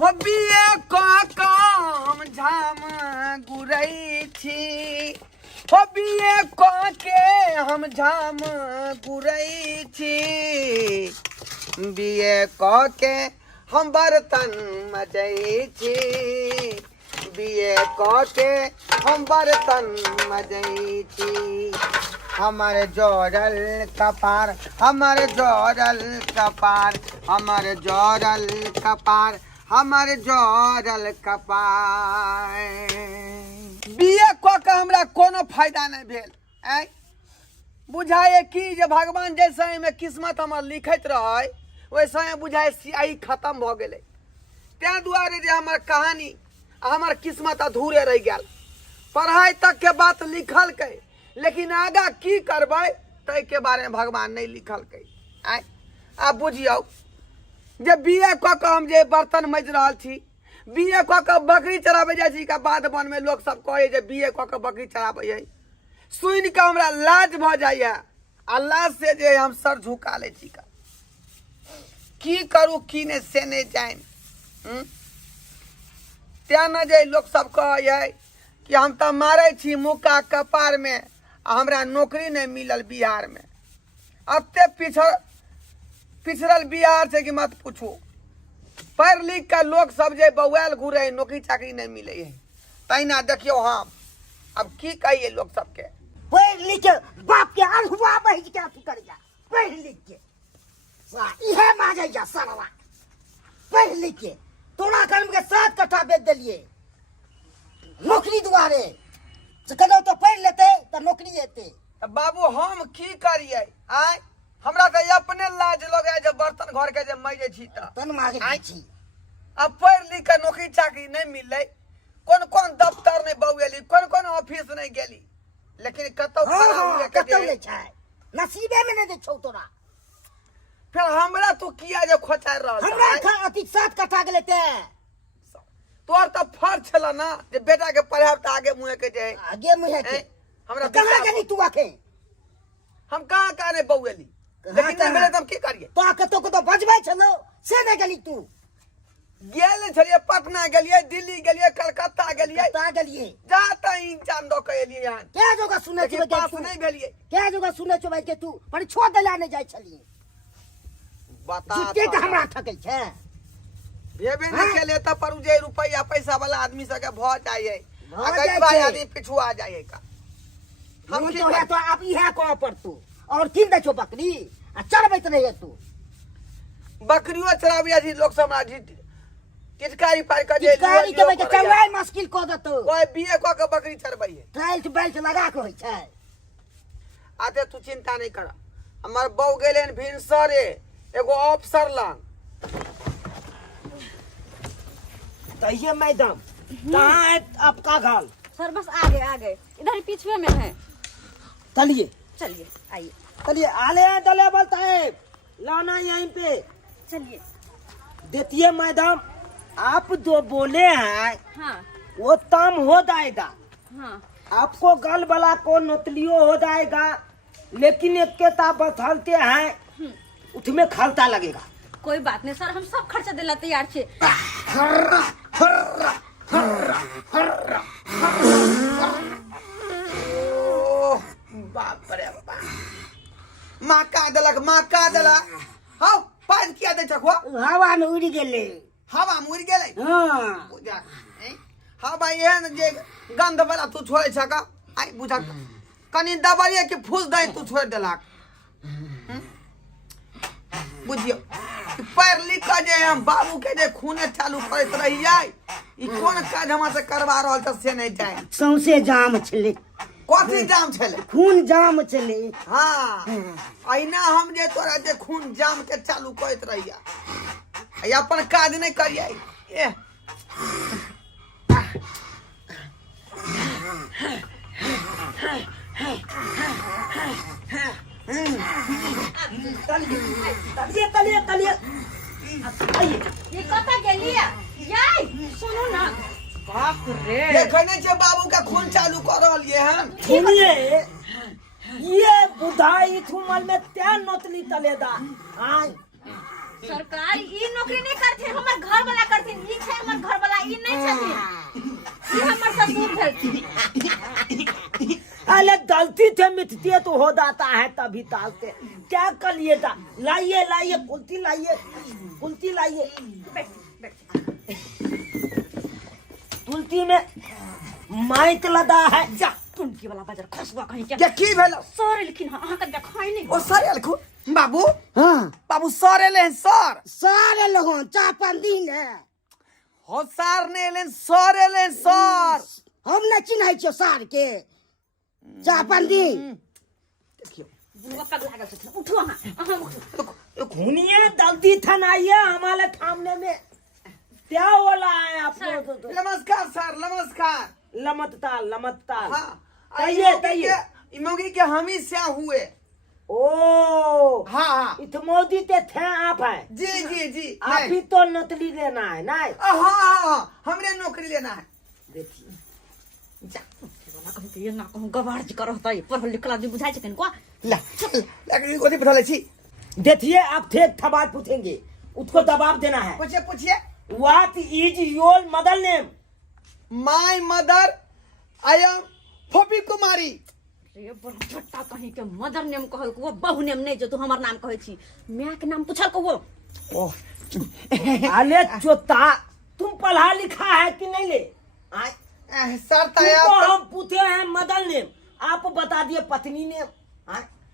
हो बीए को काम झाम गुरई छी हो बीए को के हम झाम गुरई छी बीए को के हम बर्तन मजई छी बीए को के हम बर्तन मजई छी हमर जोड़ल कपार हमर जोड़ल कपार हमर जोड़ल कपार हमर जोड़ल कपार बीए क के हमरा कोनो फायदा नहीं भेल ऐ बुझाए कि जे भगवान जैसे में किस्मत हमर लिखत रहे वैसे में बुझाए सियाही खत्म भ गेले त्या दुआरे जे हमर कहानी हमर किस्मत अधूरे रह गेल पढ़ाई तक के बात लिखल के लेकिन आगा की करबै तै के बारे में भगवान नहीं लिखल के आय आ बुझियो जे बीए क के हम जे बर्तन मज रहल छी बीए क के बकरी चराबे जाइ छी का बाद बन में लोग सब कहे जे बीए क के बकरी चराबे है सुन के हमरा लाज भ जाइए अल्लाह से जे हम सर झुका ले छी का की करू की ने से नहीं जान त्या न जे लोग सब कहे कि हम तो मारे छी मुक्का कपार में हमरा नौकरी नहीं मिलल बिहार में अते पिछड़ल बिहार से कि मत पूछू पढ़ लिख के लोग सब जे बउआल घूरे नौकरी चाकरी नहीं मिले है तैना देखियो हम अब की कहिए लोग सबके पढ़ लिख के बाप के अनहुआ बह के तू कर जा पढ़ लिख के वाह इहे माजे जा सरवा पढ़ लिख के तोरा कर्म के 7 कट्ठा बेच दिलिए नौकरी दुआरे कदो तो पढ़ लेते तो नौकरी हेते बाबू हम की करिए आय हमरा तो अपने लाज लगे जे बर्तन घर के जे मजे छी तन मागे छी अब पढ़ लिख के नौकरी चाकरी नहीं मिले कौन कौन दफ्तर नहीं बउएली कौन कौन ऑफिस नहीं गेली लेकिन कतौ कतौ नहीं छै नसीबे में नहीं छौ तोरा फिर हमरा तू किया जे खोचार रहल हमरा अति 7 कट्ठा के लेते तोर तो फर्ज छला ना जे बेटा के पढ़ाब त आगे मुहे के जे आगे मुहे के हमरा कहां गेली तू आखे हम कहां नहीं बउएली लेकिन नहीं मिले तो हम की करिए तो कतो को तो बजबै छलो से नहीं गेली तू गेल छलिए पटना गेलिए दिल्ली गेलिए कलकत्ता गेलिए जाता इंसान दो के एलिए यहां क्या जगह सुने छबे के पास नहीं भेलिए क्या जगह सुने छबे के तू परीक्षा देला नहीं जाय छलिए बता के हमरा ठकै छै भेबे नहीं केले त पर जे रुपया पैसा वाला आदमी सके भ जाए आ गरीब आदमी पिछुआ जाए का हम की तो आप इहा को पर तू और किन दे छो बकरी आ चरबैत नहीं है तू बकरियो चराबिया जी लोग सब जी किटकारी पार कर जे किटकारी के के चरवाई मुश्किल क दतो कोई बीए क के बकरी चरबै है ट्रायल बेल्ट लगा के होय छै आते तू चिंता नहीं कर हमर बौ गेलेन भिनसरे एगो अफसर लंग तो ये मैडम कहां है आपका घर सर बस आगे इधर ही पीछे में है चलिए चलिए आइए चलिए आले हैं दलेबल साहब लाना यहीं पे चलिए देखिए मैडम आप जो बोले हैं हाँ वो तम हो जाएगा हाँ आपको गल वाला को नोतलियो हो जाएगा लेकिन एक के ताप बथलते हैं उसमें खर्चा लगेगा कोई बात नहीं सर हम सब खर्चा दिला तैयार छे बाप रे बाप माँ का दलक हाउ पाँच किया दे छखवा हवा में उड़ गेले हवा में उड़ गेले हां बुझा हां भाई एहन जे गंध वाला तू छोड़े छका आई बुझा कनी दबाइए के फूल दे तू छोड़ देलक बुझियो पैर लिख के जे हम बाबू के जे खूने चालू करत रही जाय ई कोन काज हमरा से करवा रहल छ से नहीं जाय सौंसे जाम छले कथी जाम छले खून जाम छले हां अइना हम जे तोरा जे खून जाम के चालू करत रहिया आई अपन काज नहीं करिए ए तलिए ये कता गेलिया याय सुनो ना बाप रे देखने छे बाबू का खून चालू कर रहलिए हम सुनिए ये बुधाई थुमल में त्या नोतली तलेदा हां सरकार ई नौकरी नहीं करथे हमर घर वाला करथिन ई छे मीठे मिठते तो हो जाता है तभी तालते। क्या कर लिए था? लाइए लाइए कुल्ती लाइए, कुल्ती लाइए। तुलती में माइक लदा है। जा टुनकी वाला बाजार खसवा कहीं क्या क्या की भेलो? सर लेकिन अहाँ का देखाई नहीं ओ सर अलखु बाबू, हाँ बाबू सर एले हैं सर। सारे लोगों चापंदी ने हो सर ने एले हैं, सर एले हैं, सर। हम न चिन्है छियो सार के चापंदी। देखियो बुआ पगला गल छथिन उठो अहाँ उठो घुनिए जल्दी थनाइए हमारे सामने में क्या बोला है आप लोग? तो नमस्कार सर, नमस्कार। लमतताल लमतताल। हाँ तइये तइये इमोगी के हम ही से हुए। ओ हाँ हाँ इतमोदी ते थे आप है जी जी जी। आप ही तो नतली लेना है ना। हाँ हाँ हाँ हमने नौकरी लेना है। देखिए जा वाला कहीं के ये ना कहूं गवार जी करत है पढ़ल लिखल आदमी बुझाई छै कनको ला चल लकड़ी को बिठा ले छी। देखिए आप थे सवाल पूछेंगे उसको जवाब देना है। पूछिए पूछिए। What is your mother name? My mother I am फोपी कुमारी। रे बड़ा छोटा कहीं के मदर नेम कहल को बहु नेम नहीं जो तू हमर नाम कहै छी मां के नाम पूछल को वो ओह अरे चोता तुम पढ़ा लिखा है कि नहीं ले? सर तुमको तैयार हम पूछे हैं मदर नेम, आप बता दिए पत्नी नेम।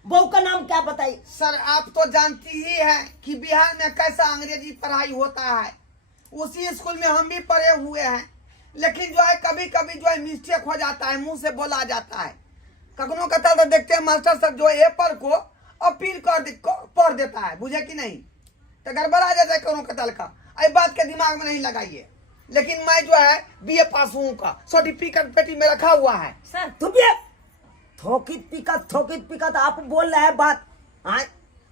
बहू का नाम क्या बताइए? सर आप तो जानती ही हैं कि बिहार में कैसा अंग्रेजी पढ़ाई होता है। उसी स्कूल में हम भी पढ़े हुए हैं, लेकिन जो है कभी कभी जो है मिस्टेक हो जाता है, मुंह से बोला जाता है। कखनो कतल तो देखते हैं मास्टर सर जो है एपर को अपील पढ़ देता है, बुझे कि नहीं, तो गड़बड़ा जाता है कखनो कतल का। इस बात के दिमाग में नहीं लगाइए। लेकिन मैं जो है बीए पास हूँ का सर्टिफिकेट पेटी में रखा हुआ है। सर तुम ये थोकित पिकत आप बोल रहे हैं बात।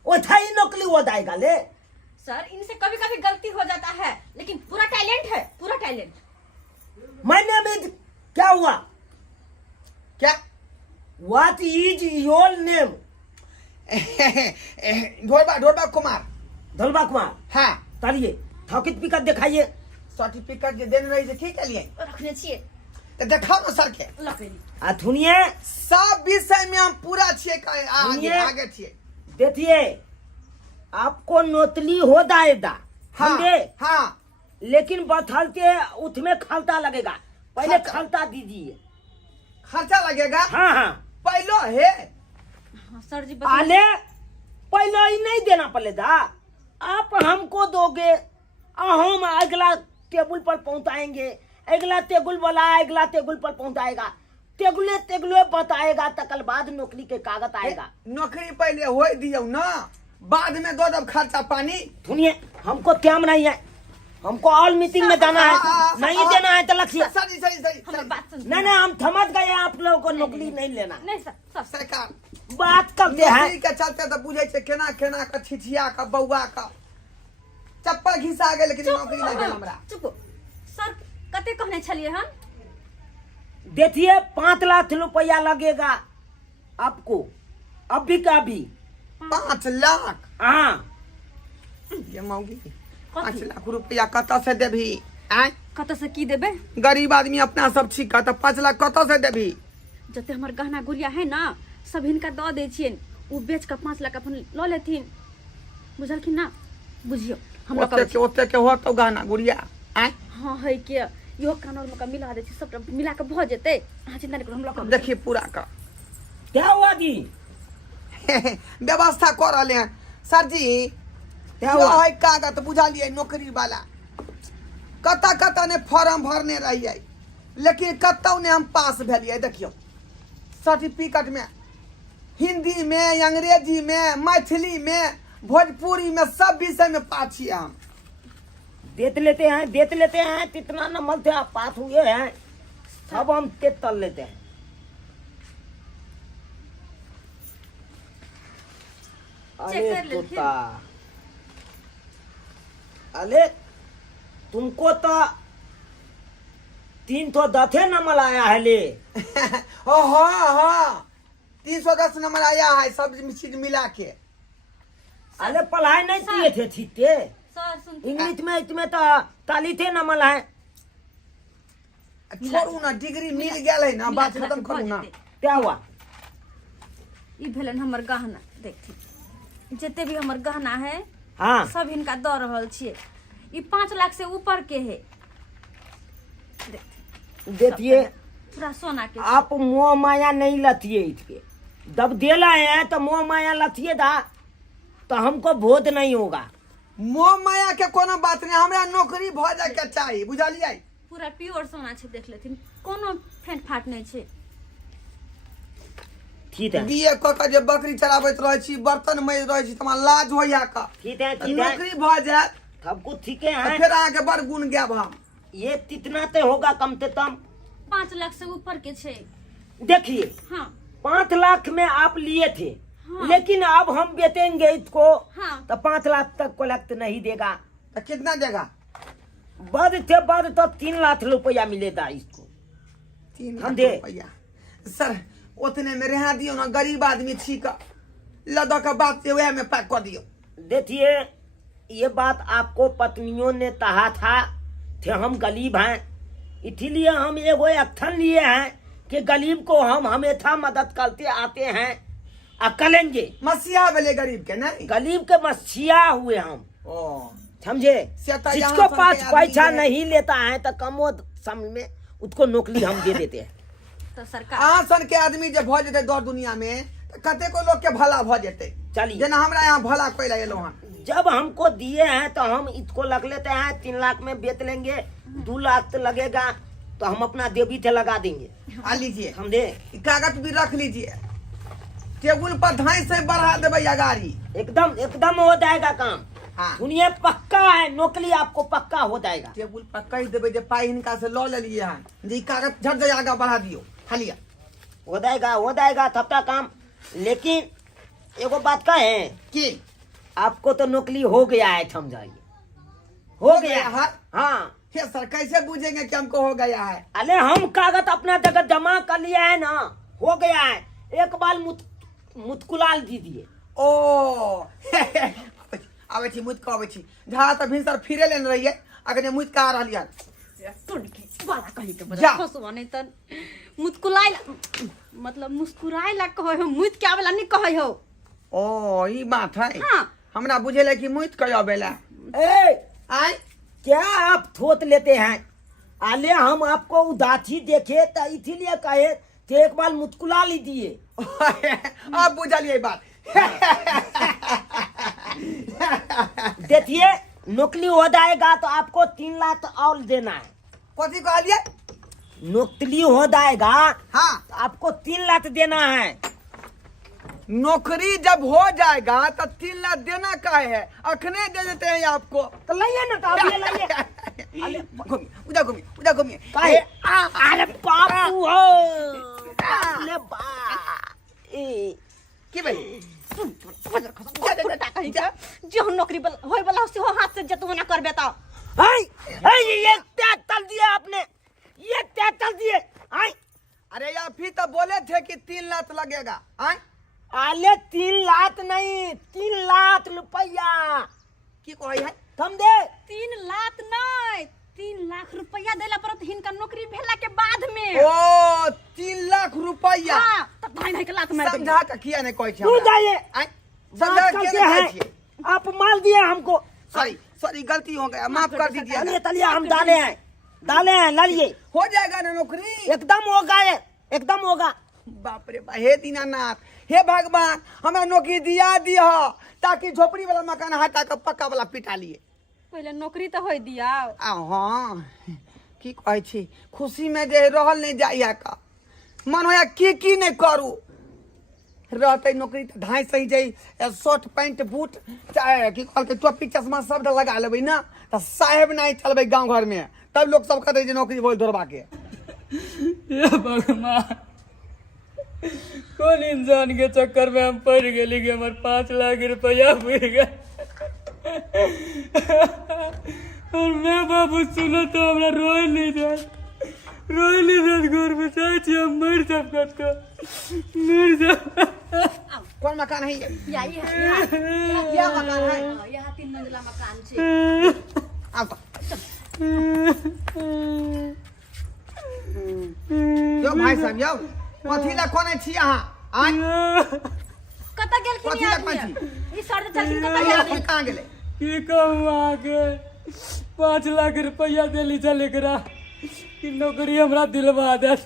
वो था ही नौकरी हो जाएगा ले। सर इनसे कभी कभी गलती हो जाता है लेकिन पूरा टैलेंट है, पूरा टैलेंट। मैंने में क्या हुआ? क्या What is your name? ढोलबा Kumar. धलबा Kumar. हाँ चलिए थोकित पिकत दिखाइए। सर्टिफिकेट जो देने रही थी के लिए रखने छिए तो दिखाओ ना सर के। लकड़ी सुनिए सब विषय में हम पूरा छिए आगे सुनिए। आगे छिए। देखिए आपको नौतली हो जाएगा। हाँ समझे? हाँ लेकिन बथलते उसमें खलता लगेगा, पहले खलता दीजिए। खर्चा लगेगा। हाँ हाँ पहलो है हाँ, सर जी बता आले पहले ही नहीं देना पड़ेगा। आप हमको दोगे हम अगला टेबल पर पहुंचाएंगे। अगला टेबल वाला अगला टेबल पर पहुंचाएगा, टेगुले बताएगा, तकल बाद नौकरी के कागज आएगा। नौकरी पहले हो दियो ना, बाद में दो दब खर्चा पानी। सुनिए हमको टाइम नहीं है, हमको ऑल मीटिंग में जाना है। नहीं देना है तो लक्ष्य। सही सही सही हमारी सही। बात सुन। नहीं हम समझ गए आप लोगों को नौकरी नहीं लेना। नहीं सर सर सरकार बात करते नौकरी हैं। के चलते तो बुझे छे केना केना का छिछिया का बउआ का चप्पल घिसा गए, लेकिन नौकरी नहीं दे हमरा। चुप सर कते कहने छलिए हम? देखिए 5 लाख रुपया लगेगा आपको अभी का अभी। 5 लाख? हाँ ये मौगी 5 लाख रुपया कत से देभी? आय कत से की देबे? गरीब आदमी अपना सब ठीक तो 5 लाख कत से देभी? जते हमर गहना गुड़िया है ना सब इनका दऽ दै छियन, उ बेच के 5 लाख अपन लऽ लेथिन। बुझलखिन ना? बुझियो हम लोग ओते के हो तो गाना गुड़िया। आय हाँ है के इहो कानून में का मिला दे छी, सब मिला के भ जेते। अहाँ चिंता नहीं करू हम लोग देखिए पूरा का क्या हुआ जी? व्यवस्था कर रहे हैं सर जी। क्या हुआ? है कागज बुझा लिए नौकरी वाला कता कता ने फॉर्म भरने रहिए, लेकिन कतौ ने हम पास भेलिए। देखियो सर्टिफिकेट में हिंदी में, अंग्रेजी में, मैथिली में, भोजपुरी में सब विषय में पास छिए हम। देख लेते हैं कितना नंबर से आप पास हुए हैं, अब हम तेज तल लेते हैं। चेक कर अरे लेते हैं। तोता, अरे तुमको तो 310 नंबर आया है ले। हाँ 310 नंबर आया है सब चीज मिला के। अरे पढ़ाई नहीं किए थे ठीक थे? सर सुन इंग्लिश में इसमें तो 40 नंबर है। छोड़ू ना, डिग्री मिल गया है ना, बात खत्म करू ना। क्या हुआ? ई भेलन हमर गहना देखी जते भी हमर गहना है हाँ सब इनका दऽ रहल छियै ई 5 लाख से ऊपर के है देखिए पूरा सोना के आप मोह माया नहीं लथिए इसके जब देला है तो मोह माया लथिए दा तो हमको बोध नहीं होगा। मोह माया के कोनो बात नहीं, हमरा नौकरी भ जाए के चाहिए, बुझलियै? पूरा प्योर सोना छै, देख लेथिन कोनो फेंट फाट नहीं छै। ठीक है बीए क के जे बकरी चराबैत रहै छी, बर्तन मज रहै छी, तमा लाज होइया का? ठीक है नौकरी भ जाए सब कुछ ठीक है। तो फिर आगे बड़ गुण गायब हम। ये कितना ते होगा कम से कम 5 लाख से ऊपर के छै। देखिए हाँ 5 लाख में आप लिए थे। हाँ। लेकिन अब हम बेचेंगे इसको हाँ तो 5 लाख तक कलेक्ट नहीं देगा। तो कितना देगा? बद से बद तो 3 लाख रुपया मिलेगा इसको। 3 हम लाख दे। रुपया। सर उतने में रहा दियो ना, गरीब आदमी छी का लदो का बात से वह में पैक कर दियो। देखिए ये बात आपको पत्नियों ने कहा था थे हम गरीब हैं, इसीलिए हम एगो एक्शन लिए हैं कि गरीब को हम हमेशा मदद करते आते हैं और करेंगे। मसीहा भेले गरीब के नहीं? गरीब के मसीहा हुए हम, ओ समझे? से तो यहाँ जिसको पर पास के आदमी पैसा है। नहीं लेता है तो कम समय में उसको नौकरी हम दे देते हैं। तो सरकार आसन के आदमी जे भ जेते दौर दुनिया में तो कते को लोग के भला भ जेते। चलिए जेना हमरा यहाँ भला कोई एलो हन। जब हमको दिए हैं तो हम इसको लग लेते हैं, 3 लाख में बेच लेंगे, 2 लाख तो लगेगा तो हम अपना देवी थे लगा देंगे। आ लीजिए हम दे कागज भी रख लीजिए, टेबुल पर धाई से बढ़ा देवे या गाड़ी। एकदम एकदम हो जाएगा काम। हाँ सुनिए पक्का है, नौकरी आपको पक्का हो जाएगा। टेबुल पर कह देवे जे पाई हिनका से लो ले लिए हैं, जे कागज झट से आगे बढ़ा दियो हालिया। हो जाएगा तब तक काम। लेकिन एगो बात का है की आपको तो नौकरी हो गया है, समझाइए हो गया है? हाँ। हे सर कैसे पूछेंगे कि हमको हो गया है? अरे हम कागज अपना जगह जमा कर लिया है ना, हो गया है। एक बार मुस्कुराल दीजिए। ओ आवे छी मुझ को आवे छी जहाँ तक भिनसर फिरे लेन रहिए अगर मुझ का आ रही है टुनकी वाला कही के जा। बजा फसवा नहीं त मुस्कुराई मतलब मुस्कुराई ला कहो हो, मुझ के आवेला नहीं कहो हो। ओ ई बात है। हाँ हमरा बुझेले कि मुझ कयो बेला ए आय क्या आप थोत लेते हैं? आले हम आपको उदासी देखे तो इसीलिए कहे कि एक बार मुस्कुरा लीजिए। अब बुझलिए बात। देखिए नौकरी हो जाएगा तो आपको 3 लाख और देना है। कथी कहलिए? नौकरी हो जाएगा हाँ तो आपको 3 लाख देना है। नौकरी जब हो जाएगा तो 3 लाख देना का है, अखने दे देते हैं आपको। तो लाइए ना, तो आप ये लाइए। घूमिए उधर घूमिए। काहे? अरे बापू हो, अरे बा ए की भाई जो नौकरी होय वाला से हो हाथ से जतू ना करबे त ये क्या तल दिया आपने, ये क्या तल दिए? अरे यार फिर तो बोले थे कि 3 लाख लगेगा। आय आले 3 लाख नहीं, 3 लाख रुपया की कही है? समझे? 3 लाख नहीं 3 लाख रुपया देला पर हिनका नौकरी भेला के बाद में। ओ 3 लाख रुपया हां त भाई भाई के लाख मार समझा के किया नहीं कोई तू जाइए। समझा बात के करते नहीं हैं, आप माल दिए हमको। सॉरी गलती हो गया, माफ कर दीजिए। चलिए चलिए हम डाले हैं लाइए। हो जाएगा ना नौकरी? एकदम होगा, ये एकदम होगा। बाप रे बा, हे दीनानाथ, हे भगवान, हमें नौकरी दिया दिया ताकि झोपड़ी वाला मकान हटा कर पक्का वाला पिटा लिए। पहले नौकरी तो होय दिया। हाँ की कहै छी, खुशी में जे रहल नहीं जाइया का मन होया की नहीं करू। रहते नौकरी तो ढाई सही जाई, शर्ट पैंट बूट चाहे की कहल के टोपी चश्मा सब लगा लेबै ना तो साहेब नहीं चलबै गांव घर में, तब लोग सब कहते जे नौकरी बोल दौड़बा के। ये भगवान, कौन इंसान के चक्कर में हम पड़ गए कि हमारे 5 लाख रुपया मिल गया। और मैं बाबू सुनो तो हमारा रोए नहीं घर में चाची हम मर कौन मकान है ये? यही है क्या मकान है? यहाँ 3 मंजिला मकान छे। आओ तो। यो भाई साहब यो कथी ला कोने छी अहाँ? आय कता गेल कि कथी नहीं लग आदमी पंची ई सर चलखिन ये कता आदमी गेल कहाँ गेले की कहूँ आगे 5 लाख रुपया दिली चल एकरा कि नौकरी हमरा दिलवा दे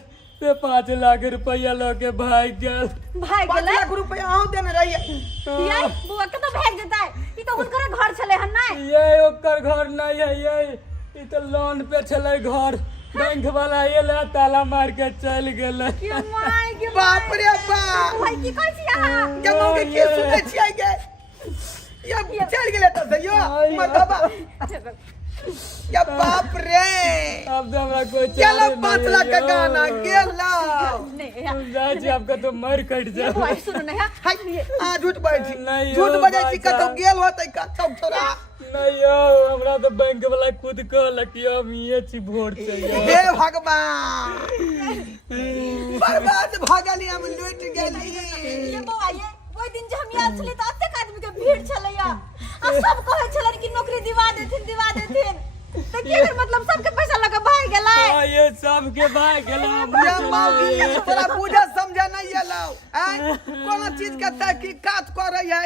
से 5 लाख रुपया लेके भाग गेल। भाग 5 गेलै लाख रुपया अहूँ देने रहिए ये बुआ के तो भाग जेतै ई तो हुनकर घर छले हन नहीं ये ओकर घर नहीं है ये ई तो लोन पे चले घर बैंक वाला ये ला ताला मार के चल गेल। के माय के बाप रे बाप भाई की कहै छी अहाँ जब के के सुनै छियै गे ये चल गेले त से यो मतलब या बाप रे अब तो हमरा कोई चलो चारे 5 नहीं लाख का है। गाना गेला नहीं तुम जाए आपका तो मर कट ये जाओ। भाई सुनो नहीं है हाय आ झूठ बाजै छी नहीं झूठ हो बाजै छी बाजा। कतौ गेल होतै कतौ छोरा नहीं हो हमरा तो बैंक वाला खुद कहलक कि हम ये छी वोट चाहिए। हे भगवान बर्बाद भ गेली हम लूट गेली ये बौआ ये ओइ दिन जे हम याद छलै त अतेक आदमी के भीड़ छलैया आ सब कहै छलन कि नौकरी दिवा देथिन त के मतलब सबके पैसा लगा भाग गेलै हाँ, ये सब के भाई गेला ये मौगी तोरा बुझे समझे नहीं एलौ हैं कोनो चीज के तहकीकात करे है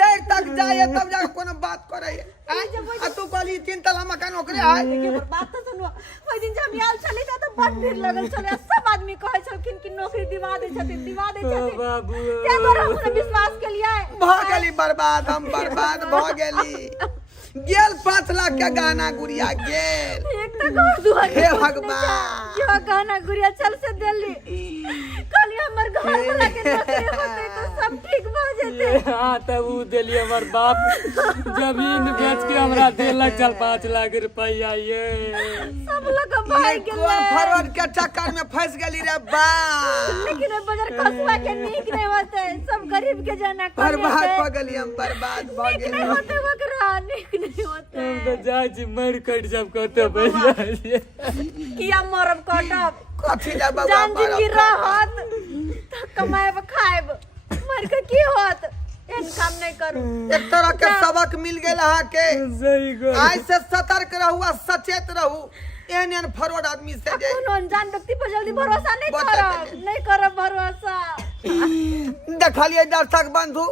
जड़ तक जाए तब जाके कोनो बात करे है आ तू कहली 3 तला मकान ओकरे है बात तो सुनो ओइ दिन जे हम याद छलै त बड़ भीड़ लगल छलै सब आदमी कहै छलखिन कि नौकरी दिवा दै छथिन बाबू ते द्वारा हमने विश्वास केलियै भ गेली बर्बाद हम बर्बाद भ गेली गेल 5 लाख के गाना गुड़िया गेल एक त घर दुआर हे भगवान यो गाना गुड़िया चल से दिल्ली कहली हमर घर वाला के नौकरी होते तो सब ठीक भ जेते हाँ तब उ दिली हमर बाप जमीन बेच के हमरा देलक चल 5 लाख रुपया ये सब लोग भाग गेलै फरवरी के चक्कर में फंस गेली रे बा लेकिन बाजार कसुआ के नीक नहीं होते सब गरीब के जाना बर्बाद भ गेली हम बर्बाद भ नीक नहीं गेली होते वकरा नीक नहीं होते हम तो जाए छी मर कट जब कहते पैसा किया मरब कटब कथी ले बाबा जान जिंदगी रहत त कमाएब खाएब मर के की होत एहन काम नहीं करू एक तरह के सबक मिल गेल अहाँ के सही को आज से सतर्क रहू आ सचेत रहू एहन फरवर्ड आदमी से जे कोनो अनजान व्यक्ति पर जल्दी भरोसा नहीं बता करब दे। नहीं करब भरोसा देखलिए दर्शक बंधु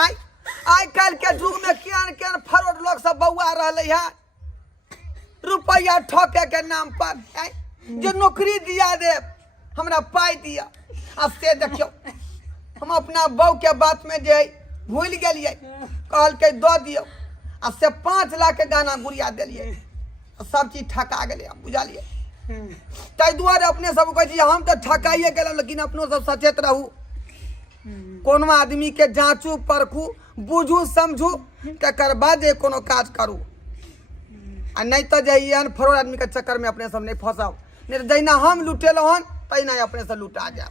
आई काल के युग में केहन फरवर्ड लोग सब बौआ रहले है रुपया ठोके के नाम पर जो नौकरी दिया दे हमरा पाई दिया आ से देखियो हम अपना बहू के बात में जे भूल गेलिए कहल के दो दियो आ से 5 लाख के गाना गुड़िया दिलिए सब चीज ठका गेले बुझलिए ताहि दुआरे अपने सब कहै छी हम तो ठकाइए गेल लेकिन अपनो सब सचेत रहू कोनो आदमी के जांचू परखू बुझू समझू तकर बाद जे कोनो काज करू आ नहीं तो जे एहन फरोड आदमी के चक्कर में अपने सब नहीं फंसाओ नहीं तो जहिना हम लुटेलहुँ हन तहिना अपने से लुटा जाए।